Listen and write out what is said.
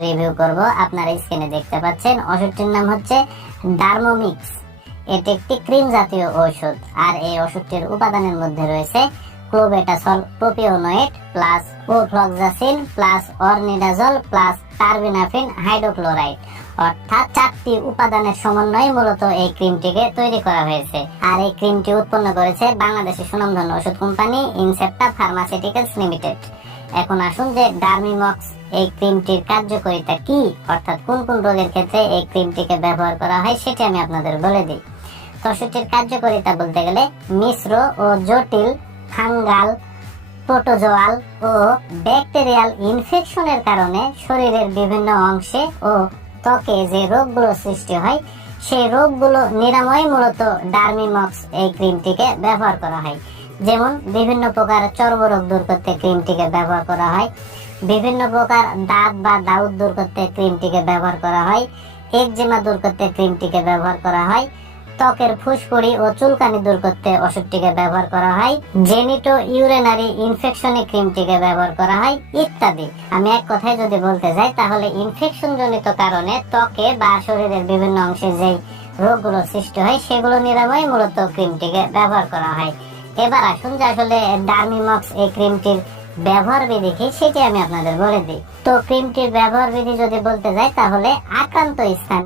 Review করব। আপনারা স্ক্রিনে দেখতে পাচ্ছেন, ওষুধটির নাম হচ্ছে ডার্মোমিক্স এটি একটি ক্রিম জাতীয় ঔষধ, আর এই ওষুধটির উপাদানের মধ্যে রয়েছে clobetasol propionate plus ofloxacin plus ornidazole plus terbinafine hydrochloride অর্থাৎ চারটি উপাদানের সমন্বয়ে মূলত এই ক্রিমটিকে তৈরি করা হয়েছে। আর এই ক্রিমটি উৎপন্ন করেছে বাংলাদেশের সুনামধন্য ওষুধ কোম্পানি ইনসেপ্টা ফার্মাসিউটিক্যালস লিমিটেড এখন আসুন যে ডার্মিমক্স এই ক্রিমটির কার্যকারিতা কি? অর্থাৎ কোন কোন রোগের ক্ষেত্রে এই ক্রিমটিকে ব্যবহার করা হয় সেটি আমি আপনাদের বলে দিই। তো সেটির কার্যকারিতা বলতে গেলে মিশ্র ও জটিল ফাঙ্গাল, প্রোটোজোয়াল ও ব্যাকটেরিয়াল ইনফেকশনের কারণে শরীরের বিভিন্ন অংশে ও ত্বকে যে রোগগুলো সৃষ্টি হয়, সেই রোগগুলো নিরাময় মূলত ডার্মিমক্স এই ক্রিমটিকে ব্যবহার করা হয়। যেমন বিভিন্ন প্রকার চর্মরোগ দূর করতে ক্রিমটিকে ব্যবহার করা হয়। বিভিন্ন প্রকার দাঁত বা দাউদ দূর করতে ক্রিমটিকে ব্যবহার করা হয়। একজিমা দূর করতে ক্রিমটিকে ব্যবহার করা হয়। ত্বকের ফুসকুড়ি ও চুলকানি দূর করতে ওষুধটিকে ব্যবহার করা হয়। জেনিটো ইউরিনারি ইনফেকশনে ক্রিমটিকে ব্যবহার করা হয়, ইত্যাদি। আমি এক কথায় যদি বলতে যাই, তাহলে ইনফেকশন জনিত কারণে ত্বকে বা শরীরের বিভিন্ন অংশে যেই রোগগুলো সৃষ্টি হয়, সেগুলো নিরাময় মূলত ক্রিমটিকে ব্যবহার করা হয়। এবার আসুন যে আসলে ডার্মিমক্স এই ক্রিমটির ব্যবহার বিধি কি, সেটি আমি আপনাদের বলে দিই। তো ক্রিমটির ব্যবহার বিধি যদি বলতে যাই, তাহলে আক্রান্ত স্থানে